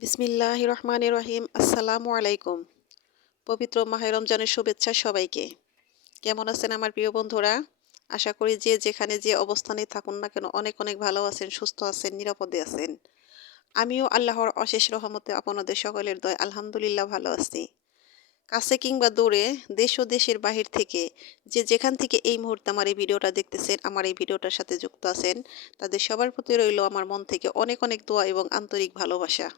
বিসমিল্লাহির রহমানির রহিম। আসসালামু আলাইকুম। পবিত্র মাহে রমজানের শুভেচ্ছা সবাইকে। কেমন আছেন আমার প্রিয় বন্ধুরা? আশা করি যে যেখানে যে অবস্থানে থাকুন না কেন অনেক অনেক ভালো আছেন, সুস্থ আছেন, নিরাপদে আছেন। আমিও আল্লাহর অশেষ রহমতে আপনাদের সকলের দয় আলহামদুলিল্লাহ ভালো আছি। কাছে কিংবা দূরে, দেশ ও দেশের বাহির থেকে যে যেখান থেকে এই মুহূর্তে আমার এই ভিডিওটা দেখতেছেন, আমার এই ভিডিওটার সাথে যুক্ত আছেন, তাদের সবার প্রতি রইল আমার মন থেকে অনেক অনেক দোয়া এবং আন্তরিক ভালোবাসা।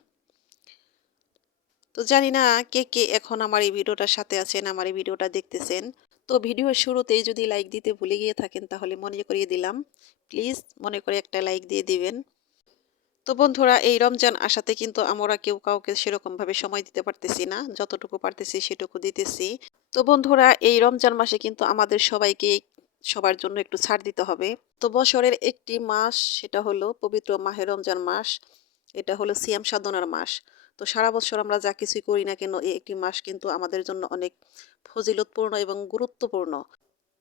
তো জানি না কে কে এখন আমার এই ভিডিওটার সাথে আছেন, আমার এই ভিডিওটা দেখতেছেন। তো ভিডিওর শুরুতেই যদি লাইক দিতে ভুলে গিয়ে থাকেন তাহলে মনে করিয়ে দিলাম, প্লিজ মনে করে একটা লাইক দিয়ে দিবেন। তো বন্ধুরা, এই রমজান আসাতে কিন্তু আমরা কেউ কাউকে সেরকমভাবে সময় দিতে পারতেছি না, যতটুকু পারতেছি সেটুকু দিতেছি। তো বন্ধুরা, এই রমজান মাসে কিন্তু আমাদের সবাইকে সবার জন্য একটু ছাড় দিতে হবে। তো বছরের একটি মাস, সেটা হলো পবিত্র মাহে রমজান মাস। এটা হলো সিয়াম সাধনার মাস। তো সারা বছর আমরা যা কিছুই করি না কেন, এই একটি মাস কিন্তু আমাদের জন্য অনেক ফজিলতপূর্ণ এবং গুরুত্বপূর্ণ।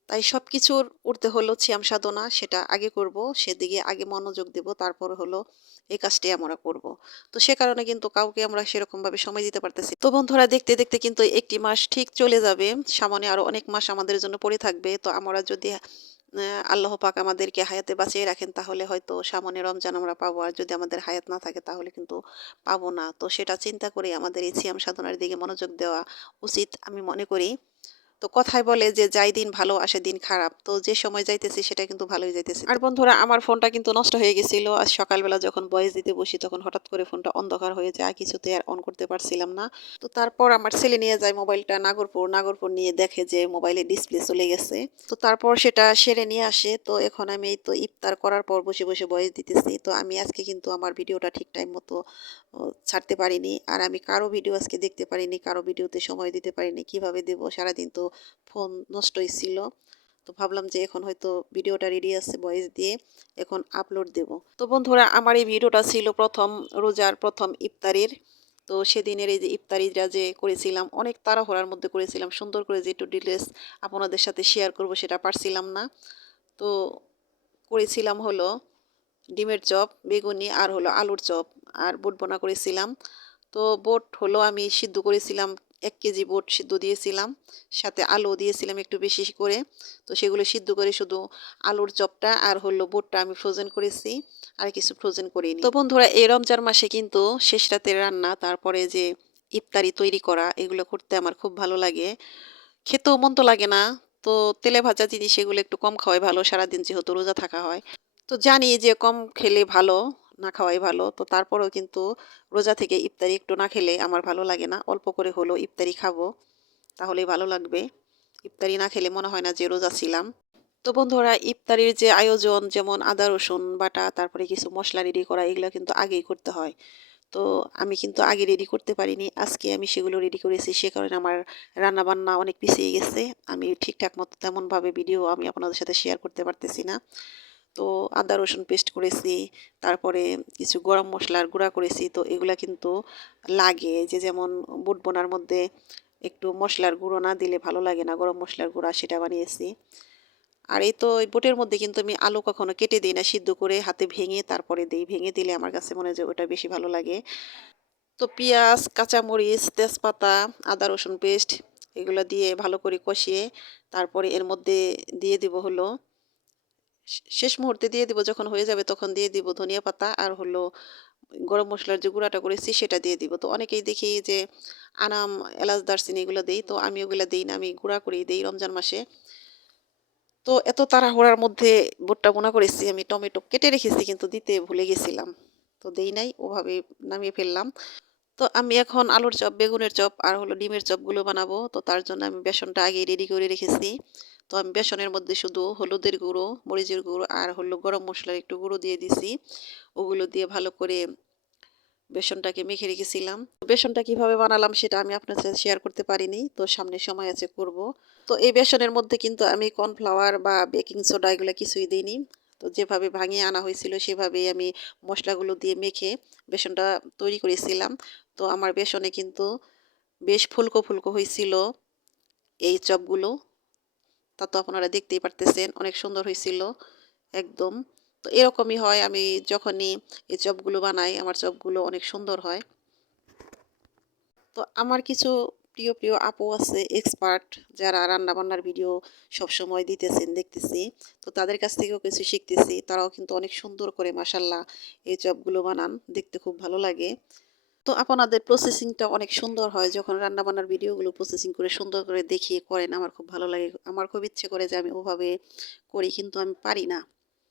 তাই সবকিছুর ঊর্ধ্বে হলো সিয়াম সাধনা, সেটা আগে করব, সেদিকে আগে মনোযোগ দেব, তারপর হলো এই কাজটি আমরা করব। তো সে কারণে কিন্তু কাউকে আমরা সেরকমভাবে সময় দিতে পারতেছি। তো বন্ধুরা, দেখতে দেখতে কিন্তু একটি মাস ঠিক চলে যাবে। সামনে আরো অনেক মাস আমাদের জন্য পড়ে থাকবে। তো আমরা যদি আল্লাহ পাক আমাদেরকে হায়াতে বাঁচিয়ে রাখেন তাহলে হয়তো সামনে রমজান আমরা পাবো, আর যদি আমাদের হায়াত না থাকে তাহলে কিন্তু পাবো না। তো সেটা চিন্তা করে আমাদের এই সিয়াম সাধনার দিকে মনোযোগ দেওয়া উচিত আমি মনে করি। তো কথায় বলে যে যাই দিন ভালো আসে দিন খারাপ, তো যে সময় যাইতেছি সেটা কিন্তু ভালোই যাইতেছে। আর বন্ধুরা, আমার ফোনটা কিন্তু নষ্ট হয়ে গেছিল আজ সকালবেলা, যখন ভয়েস দিতে বসি তখন হঠাৎ করে ফোনটা অন্ধকার হয়ে যায়, কিছুতে আর অন করতে পারছিলাম না। তো তারপর আমার ছেলে নিয়ে যায় মোবাইলটা নাগরপুর, নাগরপুর নিয়ে দেখে যে মোবাইলে ডিসপ্লে চলে গেছে। তো তারপর সেটা সেরে নিয়ে আসে। তো এখন আমি এই তো ইফতার করার পর বসে বসে ভয়েস দিতেছি। তো আমি আজকে কিন্তু আমার ভিডিওটা ঠিক টাইম মতো ছাড়তে পারিনি, আর আমি কারো ভিডিও আজকে দেখতে পারিনি, কারো ভিডিওতে সময় দিতে পারিনি। কিভাবে দেব, সারাদিন তো ফোন নষ্টই ছিল। তো ভাবলাম যে এখন হয়তো ভিডিওটা রেডি আছে, ভয়েস দিয়ে এখন আপলোড দেব। তো বন্ধুরা, আমার এই ভিডিওটা ছিল প্রথম রোজার প্রথম ইফতারির। তো সেদিনের এই যে ইফতারিটা যে করেছিলাম, অনেক তাড়াহুড়ার মধ্যে করেছিলাম, সুন্দর করে যে একটু ডিটেলস আপনাদের সাথে শেয়ার করব সেটা পারছিলাম না। তো করেছিলাম হলো ডিমের চপ, বেগুনি, আর হলো আলুর চপ, আর বুট ভুনা করেছিলাম। তো বুট হলো আমি সিদ্ধ করেছিলাম, 1 কেজি বুট সিদ্ধ দিয়েছিলাম, সাথে আলু দিয়েছিলাম একটু বেশি করে। তো সেগুলো সিদ্ধ করে শুধু আলুর চপটা আর হলো বুটটা আমি ফ্রোজেন করেছি, আর কিছু ফ্রোজেন করিনি। তো বন্ধুরা, এই রমজান মাসে কিন্তু শেষ রাতের রান্না, তারপরে যে ইফতারি তৈরি করা, এগুলো করতে আমার খুব ভালো লাগে। খেতেও মন্দ লাগে না। তো তেলে ভাজা জিনিস এগুলো একটু কম খাওয়াই ভালো, সারাদিন যেহেতু রোজা থাকা হয়। তো জানি যে কম খেলে ভালো, না খাওয়াই ভালো। তো তারপরেও কিন্তু রোজা থেকে ইফতারি একটু না খেলে আমার ভালো লাগে না। অল্প করে হলেও ইফতারি খাবো, তাহলেই ভালো লাগবে। ইফতারি না খেলে মনে হয় না যে রোজা ছিলাম। তো বন্ধুরা, ইফতারির যে আয়োজন, যেমন আদা রসুন বাটা, তারপরে কিছু মশলা রেডি করা, এগুলো কিন্তু আগেই করতে হয়। তো আমি কিন্তু আগে রেডি করতে পারিনি, আজকে আমি সেগুলো রেডি করেছি। সে কারণে আমার রান্নাবান্না অনেক পিছিয়ে গেছে। আমি ঠিকঠাক মতো তেমনভাবে ভিডিও আমি আপনাদের সাথে শেয়ার করতে পারতেছি না। তো আদা রসুন পেস্ট করেছি, তারপরে কিছু গরম মশলার গুঁড়া করেছি। তো এগুলা কিন্তু লাগে, যে যেমন বুট বোনার মধ্যে একটু মশলার গুঁড়ো না দিলে ভালো লাগে না, গরম মশলার গুঁড়া সেটা বানিয়েছি। আর এই তো এই বুটের মধ্যে কিন্তু আমি আলু কখনো কেটে দিই না, সিদ্ধ করে হাতে ভেঙে তারপরে দিই। ভেঙে দিলে আমার কাছে মনে হয় যে ওটা বেশি ভালো লাগে। তো পেঁয়াজ, কাঁচামরিচ, তেজপাতা, আদা রসুন পেস্ট, এগুলো দিয়ে ভালো করে কষিয়ে তারপরে এর মধ্যে দিয়ে দিব হলো শেষ মুহূর্তে দিয়ে দিব, যখন হয়ে যাবে তখন দিয়ে দিব ধনিয়া পাতা, আর হলো গরম মশলার যে গুঁড়াটা করেছি সেটা দিয়ে দিব। তো অনেকেই দেখি যে আনাম, এলাচ, দারচিনি এগুলো দেই, তো আমি ওগুলো দিই না, আমি গুঁড়া করেই দিই রমজান মাসে। তো এত তাড়াহুড়ার মধ্যে বুটটা ভুনা করেছি, আমি টমেটো কেটে রেখেছি কিন্তু দিতে ভুলে গেছিলাম, তো দেই নাই, ওভাবে নামিয়ে ফেললাম। তো আমি এখন আলুর চপ, বেগুনের চপ, আর হলো ডিমের চপগুলো বানাবো। তো তার জন্য আমি বেসনটা আগেই রেডি করে রেখেছি। তো আমি বেসনের মধ্যে শুধু হলুদের গুঁড়ো, মরিচের গুঁড়ো, আর হলো গরম মশলার একটু গুঁড়ো দিয়ে দিছি। ওগুলো দিয়ে ভালো করে বেসনটাকে মেখে রেখেছিলাম। বেসনটা কিভাবে বানালাম সেটা আমি আপনার সাথে শেয়ার করতে পারিনি, তো সামনে সময় আছে করব। তো এই বেসনের মধ্যে কিন্তু আমি কর্নফ্লাওয়ার বা বেকিং সোডা এগুলো কিছুই দিইনি। তো যেভাবে ভাঙিয়ে আনা হয়েছিল সেভাবেই আমি মশলাগুলো দিয়ে মেখে বেসনটা তৈরি করেছিলাম। তো আমার বেসনে কিন্তু বেশ ফুলকো ফুলকো হয়েছিল এই চপগুলো। তা তো আপনারা দেখতেই পারতেছেন, অনেক সুন্দর হয়েছিল একদম। তো এরকমই হয়, আমি যখনই এই চপগুলো বানাই আমার চপগুলো অনেক সুন্দর হয়। তো আমার কিছু প্রিয় প্রিয় আপু আছে এক্সপার্ট, যারা রান্নাবান্নার ভিডিও সবসময় দিতেছেন দেখতেছি। তো তাদের কাছ থেকেও কিছু শিখতেছি। তারাও কিন্তু অনেক সুন্দর করে মাসাল্লাহ এই চপগুলো বানান, দেখতে খুব ভালো লাগে। তো আপনাদের প্রসেসিংটা অনেক সুন্দর হয়, যখন রান্নাবান্নার ভিডিওগুলো প্রসেসিং করে সুন্দর করে দেখিয়ে করেন, আমার খুব ভালো লাগে। আমার খুব ইচ্ছে করে যে আমি ওভাবে করি, কিন্তু আমি পারি না।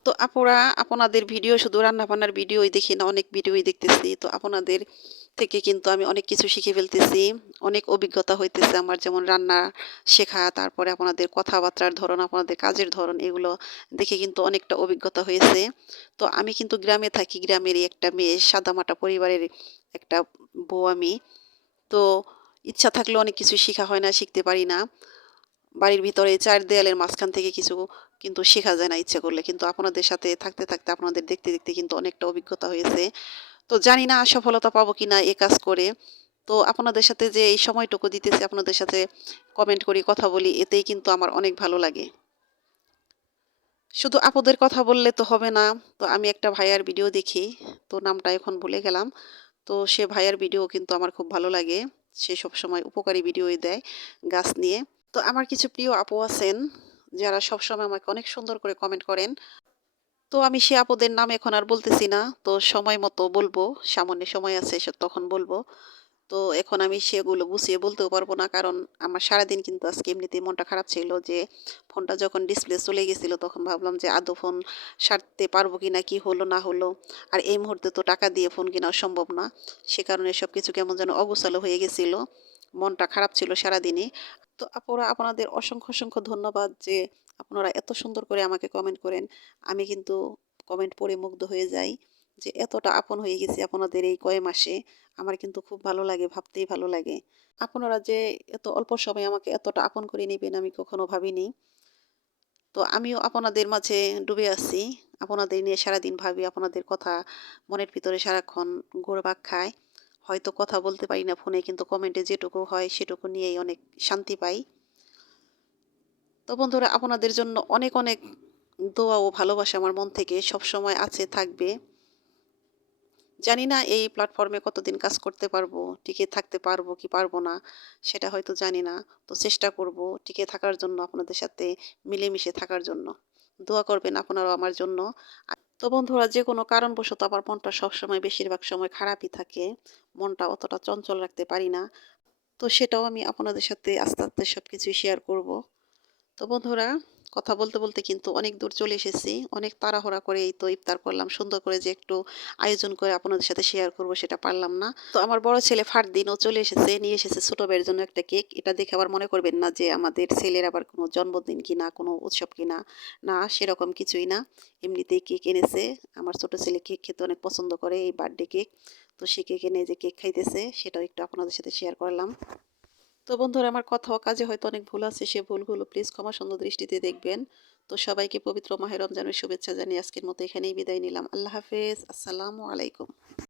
তো আপুরা, আপনাদের ভিডিও শুধু রান্নাবান্নার ভিডিওই দেখি না, অনেক ভিডিওই দেখতেছি। তো আপনাদের থেকে কিন্তু আমি অনেক কিছু শিখে ফেলতেছি, অনেক অভিজ্ঞতা হইতেছে আমার, যেমন রান্না শেখা, তারপরে আপনাদের কথাবার্তার ধরন, আপনাদের কাজের ধরন, এগুলো দেখে কিন্তু অনেকটা অভিজ্ঞতা হয়েছে। তো আমি কিন্তু গ্রামে থাকি, গ্রামেরই একটা মেয়ে, সাদামাটা পরিবারের একটা বউ আমি। তো ইচ্ছা থাকলেও অনেক কিছু শেখা হয় না, শিখতে পারি না। বাড়ির ভিতরে চার দেয়ালের মাঝখান থেকে কিছু কিন্তু শেখা যায় না ইচ্ছে করলে। কিন্তু আপনাদের সাথে থাকতে থাকতে, আপনাদের দেখতে দেখতে কিন্তু অনেকটা অভিজ্ঞতা হয়েছে। তো জানি না সফলতা পাবো কিনা এ কাজ করে। তো আপনাদের সাথে যে এই সময়টুকু দিতেছি, আপনাদের সাথে কমেন্ট করি, কথা বলি, এতেই কিন্তু আমার অনেক ভালো লাগে। শুধু আপুদের কথা বললে তো হবে না। তো আমি একটা ভাইয়ার ভিডিও দেখি, তো নামটা এখন ভুলে গেলাম। তো সে ভাইয়ার ভিডিও কিন্তু আমার খুব ভালো লাগে। সে সবসময় উপকারী ভিডিওই দেয় গাছ নিয়ে। তো আমার কিছু প্রিয় আপু আছেন, যারা সবসময় আমাকে অনেক সুন্দর করে কমেন্ট করেন। তো আমি সে আপুদের নাম এখন আর বলতেছি না। তো সময় মতো বলবো, সামনে সময় আছে তখন বলবো। তো এখন আমি সেগুলো গুছিয়ে বলতেও পারবো না, কারণ আমার সারাদিন কিন্তু আজকে এমনিতেই মনটা খারাপ ছিল, যে ফোনটা যখন ডিসপ্লে চলে গেছিল তখন ভাবলাম যে আদৌ ফোন সারতে পারবো কিনা, কি হলো না হলো। আর এই মুহূর্তে তো টাকা দিয়ে ফোন কেনাও সম্ভব না। সে কারণে সব কিছু কেমন যেন অগোছালো হয়ে গেছিল, মনটা খারাপ ছিল সারাদিনই। তো আপুরা, আপনাদের অসংখ্য অসংখ্য ধন্যবাদ যে আপনারা এত সুন্দর করে আমাকে কমেন্ট করেন। আমি কিন্তু কমেন্ট পড়ে মুগ্ধ হয়ে যাই, যে এতটা আপন হয়ে গেছি আপনাদের এই কয় মাসে। আমার কিন্তু খুব ভালো লাগে, ভাবতেই ভালো লাগে। আপনারা যে এত অল্প সময়ে আমাকে এতটা আপন করে নিবেন, আমি কখনো ভাবিনি। তো আমিও আপনাদের মাঝে ডুবে আছি। আপনাদের নিয়ে সারাদিন ভাবি, আপনাদের কথা মনের ভিতরে সারাক্ষণ ঘুরপাক খায়। হয়তো কথা বলতে পারি না ফোনে, কিন্তু কমেন্টে যেটুকু হয় সেটুকু নিয়েই অনেক শান্তি পাই। তো বন্ধুরা, আপনাদের জন্য অনেক অনেক দোয়া ও ভালোবাসা আমার মন থেকে সবসময় আছে, থাকবে। জানি না এই প্ল্যাটফর্মে কতদিন কাজ করতে পারবো, টিকে থাকতে পারবো কি পারবো না, সেটা হয়তো জানি না। তো চেষ্টা করব টিকে থাকার জন্য, আপনাদের সাথে মিলেমিশে থাকার জন্য। দোয়া করবেন আপনারাও আমার জন্য। তো বন্ধুরা, যে কোনো কারণবশত আমার মনটা সবসময়, বেশিরভাগ সময় খারাপই থাকে। মনটা অতটা চঞ্চল রাখতে পারি না। তো সেটাও আমি আপনাদের সাথে আস্তে আস্তে সব কিছুই শেয়ার করব। তো বন্ধুরা, কথা বলতে বলতে কিন্তু অনেক দূর চলে এসেছি। অনেক তাড়াহুড়া করে এই তো ইফতার করলাম। সুন্দর করে যে একটু আয়োজন করে আপনাদের সাথে শেয়ার করব, সেটা পারলাম না। তো আমার বড় ছেলে ফারদিন, ও চলে এসেছে, নিয়ে এসেছে ছোট ভাইয়ের জন্য একটা কেক। এটা দেখে আবার মনে করবেন না যে আমাদের ছেলের আবার কোনো জন্মদিন কিনা, কোনো উৎসব কিনা। না, সেরকম কিছুই না। এমনিতেই কেক এনেছে। আমার ছোট ছেলে কেক খেতে অনেক পছন্দ করে, এই বার্থডে কেক। তো সে কেক এনে যে কেক খাইতেছে, সেটাও একটু আপনাদের সাথে শেয়ার করলাম। তো বন্ধুরা, আমার কথা ও কাজে হয়তো অনেক ভুল আছে, সে ভুলগুলো প্লিজ ক্ষমা সুন্দর দৃষ্টিতে দেখবেন। তো সবাইকে পবিত্র মাহে রমজানের শুভেচ্ছা জানিয়ে আজকের মতো এখানেই বিদায় নিলাম। আল্লাহ হাফেজ, আসসালামু আলাইকুম।